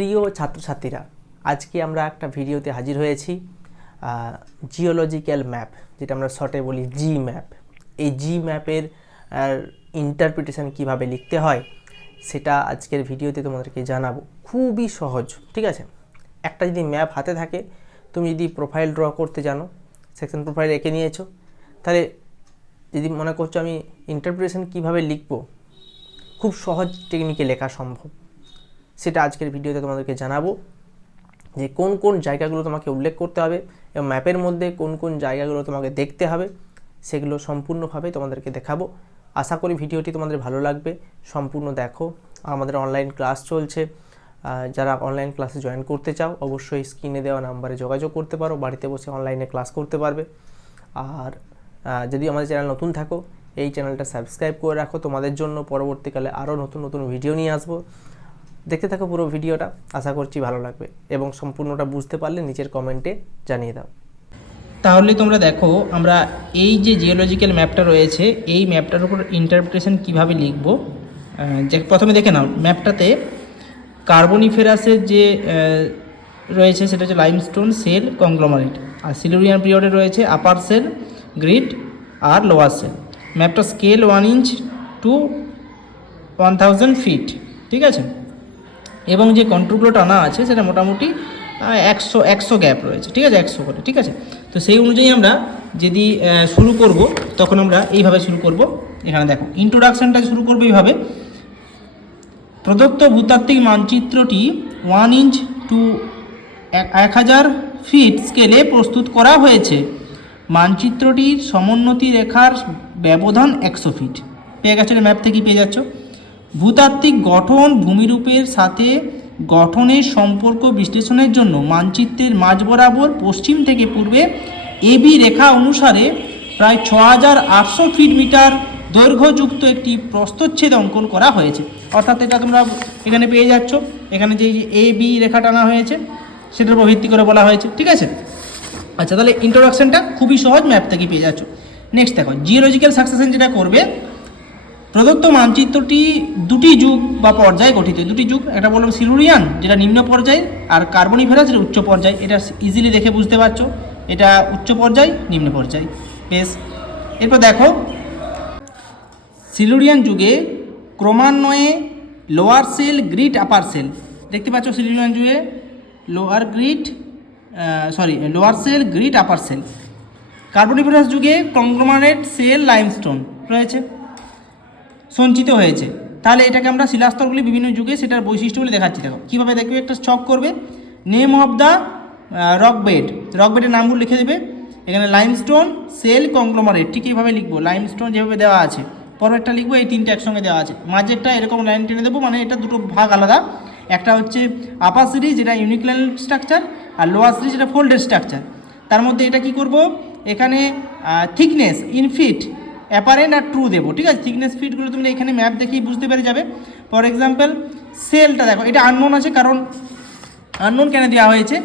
প্রিয় ছাত্রছাত্রীরা, আজকে আমরা একটা ভিডিওতে হাজির হয়েছি জিওলজিক্যাল ম্যাপ যেটা আমরা শর্টে বলি জি ম্যাপ এই জি ম্যাপের ইন্টারপ্রিটেশন কীভাবে লিখতে হয়, সেটা আজকের ভিডিওতে তোমাদেরকে জানাব। খুবই সহজ, ঠিক আছে? একটা যদি ম্যাপ হাতে থাকে, তুমি যদি প্রোফাইল ড্র করতে জানো সেকশন প্রোফাইল এঁকে নিয়েছো, তাহলে যদি মনে করছ আমি ইন্টারপ্রিটেশন কীভাবে লিখব, খুব সহজ টেকনিকে লেখা সম্ভব। সেটা আজকের ভিডিওতে তোমাদেরকে জানাব যে কোন কোন জায়গাগুলো তোমাকে উল্লেখ করতে হবে এবং ম্যাপের মধ্যে কোন কোন জায়গাগুলো তোমাকে দেখতে হবে সেগুলো সম্পূর্ণভাবে তোমাদেরকে দেখাবো। আশা করি ভিডিওটি তোমাদের ভালো লাগবে। সম্পূর্ণ দেখো। আমাদের অনলাইন ক্লাস চলছে। যারা অনলাইন ক্লাসে জয়েন করতে চাও, অবশ্যই স্ক্রিনে দেওয়া নাম্বারে যোগাযোগ করতে পারো। বাড়িতে বসে অনলাইনে ক্লাস করতে পারবে। আর যদি আমাদের চ্যানেল নতুন থাকো, এই চ্যানেলটা সাবস্ক্রাইব করে রাখো। তোমাদের জন্য পরবর্তীকালে আরও নতুন নতুন ভিডিও নিয়ে আসব। দেখতে থাকো পুরো ভিডিওটা, আশা করছি ভালো লাগবে এবং সম্পূর্ণটা বুঝতে পারলে নিচের কমেন্টে জানিয়ে দাও। তাহলে তোমরা দেখো, আমরা এই যে জিওলজিক্যাল ম্যাপটা রয়েছে, এই ম্যাপটার উপর ইন্টারপ্রিটেশন কীভাবে লিখব? যে প্রথমে দেখে নাও ম্যাপটাতে কার্বনিফেরাসের যে রয়েছে সেটা হচ্ছে লাইমস্টোন সেল কংগ্লোমারেট আর সিলুরিয়ান পিরিয়ডে রয়েছে আপার সেল গ্রিড আর লোয়ার সেল ম্যাপটা scale one inch to one thousand feet ঠিক আছে? এবং যে কন্ট্রোলগুলো টানা আছে, সেটা মোটামুটি একশো একশো গ্যাপ রয়েছে, ঠিক আছে? একশো করে, ঠিক আছে? তো সেই অনুযায়ী আমরা যদি শুরু করব, তখন আমরা এইভাবে শুরু করব। এখানে দেখো ইন্ট্রোডাকশানটা শুরু করব এইভাবে। প্রদত্ত ভূতাত্ত্বিক মানচিত্রটি ওয়ান ইঞ্চ টু এক হাজার ফিট স্কেলে প্রস্তুত করা হয়েছে। মানচিত্রটির সমোন্নতি রেখার ব্যবধান একশো ফিট পেয়ে গেছো ম্যাপ থেকেই পেয়ে যাচ্ছ। ভূতাত্ত্বিক গঠন ভূমিরূপের সাথে গঠনের সম্পর্ক বিশ্লেষণের জন্য মানচিত্রের মাঝ বরাবর পশ্চিম থেকে পূর্বে এবি রেখা অনুসারে প্রায় ছ হাজার আটশো ফিট মিটার দৈর্ঘ্যযুক্ত একটি প্রস্তচ্ছেদ অঙ্কন করা হয়েছে। অর্থাৎ এটা তোমরা এখানে পেয়ে যাচ্ছ। এখানে যে এ বি রেখা টানা হয়েছে, সেটার উপর ভিত্তি করে বলা হয়েছে। ঠিক আছে? আচ্ছা তাহলে ইন্ট্রোডাকশনটা খুবই সহজ ম্যাপ থেকে পেয়ে যাচ্ছ। নেক্সট দেখো জিওলজিক্যাল সাকসেশন যেটা করবে প্রদত্ত মানচিত্রটি দুটি যুগ বা পর্যায়ে গঠিত। দুটি যুগ, একটা বললাম সিলুরিয়ান, যেটা নিম্ন পর্যায়ে, আর কার্বনিফেরাস, যেটা উচ্চ পর্যায়। এটা ইজিলি দেখে বুঝতে পারছ। এটা উচ্চ পর্যায়, নিম্ন পর্যায়। বেশ। এরপর দেখো, সিলুরিয়ান যুগে ক্রমান্বয়ে lower shale grit upper shale দেখতে পাচ্ছ সিলুরিয়ান যুগে lower grit sorry lower shale grit upper shale Carboniferous যুগে কংগ্লোমারেট সেল লাইমস্টোন রয়েছে। সঞ্চিত হয়েছে। তাহলে এটাকে আমরা শিলাস্তরগুলি বিভিন্ন যুগে সেটার বৈশিষ্ট্যগুলি দেখাচ্ছি। দেখো, কীভাবে দেখবে? একটা ছক করবে। Name of the rock bed rock বেডের নামগুলো লিখে দেবে। এখানে লাইমস্টোন সেল কংগ্লোমারেট ঠিক এইভাবে লিখব। লাইমস্টোন যেভাবে দেওয়া আছে। পরেরটা লিখব, এই তিনটে একসঙ্গে দেওয়া আছে। মাঝেরটা এরকম লাইন টেনে দেবো মানে এটা দুটো ভাগ আলাদা। একটা হচ্ছে আপার সিরিজ যেটা ইউনিক্লাইন স্ট্রাকচার আর লোয়ার সিরিজ যেটা ফোল্ডেড স্ট্রাকচার তার মধ্যে এটা কি করব? এখানে থিকনেস ইন ফিট অ্যাপারেন্ট আর ট্রু দেবো, ঠিক আছে? থিকনেস ফিটগুলো তুমি এখানে ম্যাপ দেখেই বুঝতে পেরে যাবে। ফর এক্সাম্পল সেলটা দেখো, এটা আননোন আছে কারণ আননোন কেন দেওয়া হয়েছে?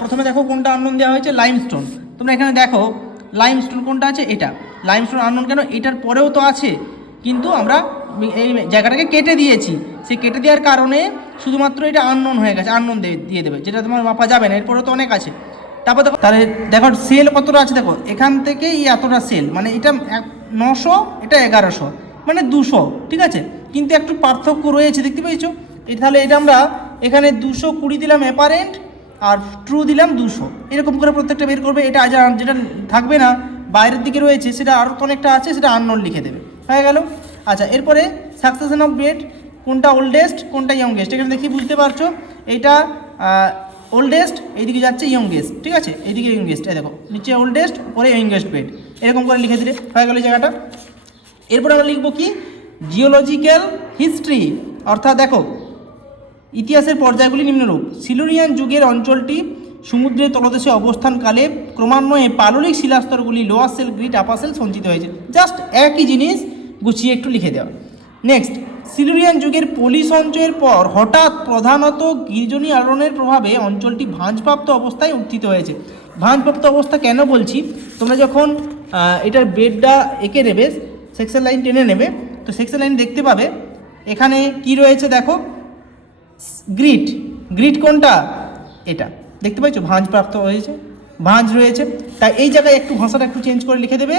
প্রথমে দেখো কোনটা আননোন দেওয়া হয়েছে? লাইমস্টোন তোমরা এখানে দেখো লাইমস্টোন কোনটা আছে? এটা। লাইমস্টোন আননোন কেন? এটার পরেও তো আছে, কিন্তু আমরা এই জায়গাটাকে কেটে দিয়েছি। সেই কেটে দেওয়ার কারণে শুধুমাত্র এটা আননোন হয়ে গেছে আননোন দিয়ে দেবে, যেটা তোমার মাপা যাবে না, এরপরেও তো অনেক আছে। তারপর দেখো, তাহলে দেখো সেল কতটা আছে দেখো, এখান থেকে এই এতটা সেল মানে এটা নশো, এটা এগারোশো মানে দুশো, ঠিক আছে? কিন্তু একটু পার্থক্য রয়েছে, দেখতে পেয়েছ? এই তাহলে এটা আমরা এখানে দুশো কুড়ি দিলাম অ্যাপারেন্ট আর ট্রু দিলাম দুশো। এরকম করে প্রত্যেকটা বের করবে, এটা যেটা থাকবে না, বাইরের দিকে রয়েছে, সেটা আরও অনেকটা আছে, সেটা আননোন লিখে দেবে। হয়ে গেল? আচ্ছা এরপরে সাকসেশন অফ বেড কোনটা ওল্ডেস্ট কোনটা ইয়ংগেস্ট এখানে দেখি, বুঝতে পারছ? এইটা ওল্ডেস্ট এইদিকে যাচ্ছে ইয়ংগেস্ট ঠিক আছে? এইদিকে ইয়ংগেস্ট এই দেখো, নিচে ওল্ডেস্ট পরে ইয়ংগেস্ট বেড এরকম করে লিখে দিলে, হয়ে গেল জায়গাটা। এরপরে আমরা লিখব কি? জিওলজিক্যাল হিস্ট্রি অর্থাৎ দেখো, ইতিহাসের পর্যায়গুলি নিম্নরূপ। সিলুরিয়ান যুগের অঞ্চলটি সমুদ্রের তলদেশে অবস্থানকালে ক্রমান্বয়ে পাললিক শিলাস্তরগুলি lower shale grit upper shale সঞ্চিত হয়েছে। জাস্ট একই জিনিস গুছিয়ে একটু লিখে দেওয়া। নেক্সট সিলুরিয়ান যুগের পলি সঞ্চয়ের পর হঠাৎ প্রধানত গির্জনী আলোড়নের প্রভাবে অঞ্চলটি ভাঁজপ্রাপ্ত অবস্থায় উত্থিত হয়েছে। ভাঁজপ্রাপ্ত অবস্থা কেন বলছি? তোমরা যখন এটার বেডটা এঁকে নেবে, সেকশন লাইন টেনে নেবে, তো সেকশন লাইন দেখতে পাবে, এখানে কি রয়েছে দেখো? গ্রিট। গ্রিড কোনটা? এটা। দেখতে পাচ্ছ ভাঁজ প্রাপ্ত হয়েছে। ভাঁজ রয়েছে। তাই এই জায়গায় একটু ভাষাটা একটু চেঞ্জ করে লিখে দেবে।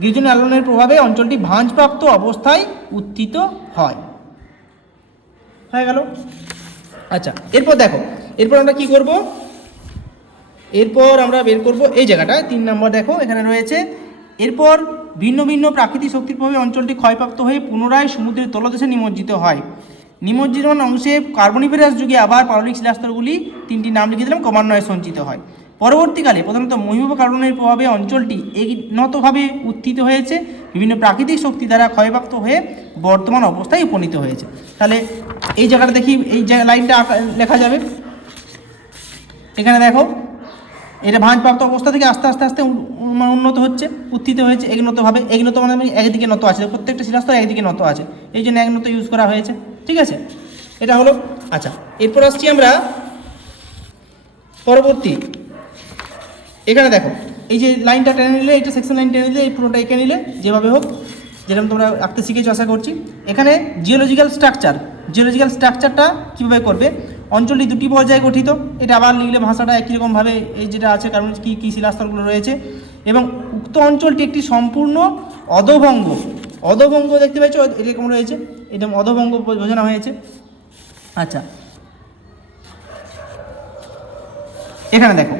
গ্রিজন আলোড়নের প্রভাবে অঞ্চলটি ভাঁজপ্রাপ্ত অবস্থায় উত্থিত হয়। হয়ে গেল। আচ্ছা এরপর দেখো, এরপর আমরা কি করব? এরপর আমরা বের করব এই জায়গাটা তিন নম্বর দেখো, এখানে রয়েছে। এরপর ভিন্ন ভিন্ন প্রাকৃতিক শক্তির প্রভাবে অঞ্চলটি ক্ষয়প্রাপ্ত হয়ে পুনরায় সমুদ্রের তলদেশে নিমজ্জিত হয়। নিমজ্জিত অংশে কার্বনিফেরাস যুগে আবার পাললিক শিলাস্তরগুলি তিনটি নাম লিখে দিলাম, ক্রমান্বয়ে সঞ্চিত হয়। পরবর্তীকালে প্রধানত মহিম কারণের প্রভাবে অঞ্চলটি এগিনতভাবে উত্থিত হয়েছে। বিভিন্ন প্রাকৃতিক শক্তি দ্বারা ক্ষয়প্রাপ্ত হয়ে বর্তমান অবস্থায় উপনীত হয়েছে। তাহলে এই জায়গাটা দেখি, এই লাইনটা লেখা যাবে। এখানে দেখো, এটা ভাঁজপ্রাপ্ত অবস্থা থেকে আস্তে আস্তে আস্তে উন্নত হচ্ছে, উত্থিত হয়েছে, এগনতভাবে এগনত মানে একদিকে নত আছে, প্রত্যেকটা শিলাস্তর একদিকে নত আছে। এই জন্য একনত ইউজ করা হয়েছে, ঠিক আছে? এটা হলো আচ্ছা এরপর আসছি আমরা পরবর্তী এখানে দেখো, এই যে লাইনটা টেনে নিলে, এটা সেকশন লাইন টেনে নিলে, এই পুরোটা এঁকে নিলে, যেভাবে হোক, যেরকম তোমরা আঁকতে শিখেছো আশা করছি। এখানে জিওলজিক্যাল স্ট্রাকচার জিওলজিক্যাল স্ট্রাকচারটা কীভাবে করবে? অঞ্চলটি দুটি পর্যায়ে গঠিত, এটা আবার লিখলে ভাষাটা একই রকমভাবে এই যেটা আছে, কারণ কী কী শিলাস্তরগুলো রয়েছে। এবং উক্ত অঞ্চলটি একটি সম্পূর্ণ অধভঙ্গ অধভঙ্গ দেখতে পাচ্ছ এরকম রয়েছে? এটা অধভঙ্গ বোঝানো হয়েছে। আচ্ছা। এখানে দেখো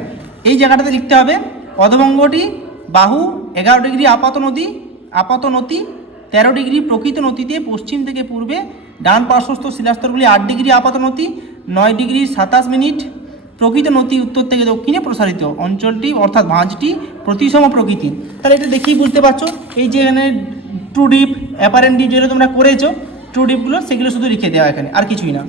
এই জায়গাটাতে লিখতে হবে পদভঙ্গটি বাহু এগারো ডিগ্রি আপাত নদী আপাত নদী তেরো ডিগ্রি প্রকৃত নদীতে পশ্চিম থেকে পূর্বে ডান পার্শ্বস্থ শিলাস্তরগুলি আট ডিগ্রি আপাত নদী নয় ডিগ্রি সাতাশ মিনিট প্রকৃত নদী উত্তর থেকে দক্ষিণে প্রসারিত অঞ্চলটি অর্থাৎ ভাঁজটি প্রতিসম প্রকৃতি। তাহলে এটা দেখেই বুঝতে পারছ, এই যে এখানে ট্রু ডিপ অ্যাপারেন্ট ডিপ যেগুলো তোমরা করেছ ট্রু ডিপগুলো সেগুলো শুধু লিখে দেওয়া এখানে, আর কিছুই না।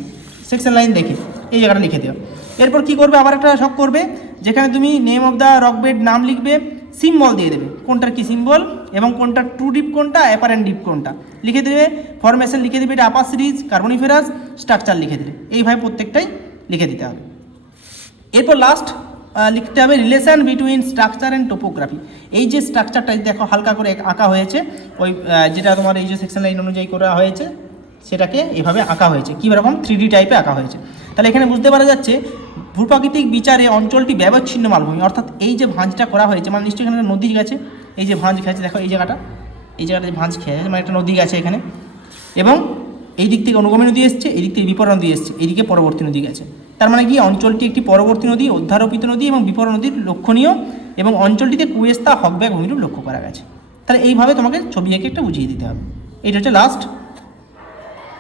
সেকশন লাইন দেখে, এই জায়গাটা লিখে দেওয়া এরপর কি করবে? আবার একটা শখ করবে, যেখানে তুমি name of the rock bed নাম লিখবে সিম্বল দিয়ে দেবে। কোনটার কি সিম্বল এবং কোনটা ট্রু ডিপ কোনটা? অ্যাপারেন্ট ডিপ কোনটা? লিখে দেবে ফরমেশন লিখে দেবে, এটা আপার সিরিজ কার্বনিফেরাস স্ট্রাকচার লিখে দেবে। এইভাবে প্রত্যেকটাই লিখে দিতে হবে। এরপর লাস্ট লিখতে হবে relation between structure and topography এই যে স্ট্রাকচারটা দেখো হালকা করে আঁকা হয়েছে, ওই যেটা তোমার এই যে সেকশন লাইন অনুযায়ী করা হয়েছে, সেটাকে এভাবে আঁকা হয়েছে। কী রকম? থ্রি টাইপে আঁকা হয়েছে। তাহলে এখানে বুঝতে পারা যাচ্ছে ভূপ্রাকৃতিক বিচারে অঞ্চলটি ব্যবচ্ছিন্ন মালভূমি। অর্থাৎ এই যে ভাঁজটা করা হয়েছে মানে নিশ্চয়ই এখানে নদী গেছে। এই যে ভাঁজ খেয়েছে দেখো এই জায়গাটা। এই জায়গাটা যে ভাঁজ খেয়ে মানে একটা নদী গেছে এখানে। এবং এই দিক থেকে অনুগামী নদী এসছে, এই দিক থেকে বিপর নদী এসছে এইদিকে পরবর্তী নদী গেছে। তার মানে কি? অঞ্চলটি একটি পরবর্তী নদী, অধ্যারোপিত নদী এবং বিপর নদীর লক্ষণীয় এবং অঞ্চলটিতে কুয়েস্তা হকব্যাক ভূমিরূপ লক্ষ্য করা গেছে। তাহলে এইভাবে তোমাকে ছবি এঁকে একটা বুঝিয়ে দিতে হবে। এটা হচ্ছে লাস্ট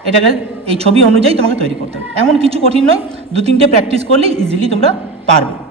এটাকে, এই ছবি অনুযায়ী তোমাকে তৈরি করতে হবে। এমন কিছু কঠিন নয় দু তিনটে প্র্যাকটিস করলে ইজিলি তোমরা পারবে।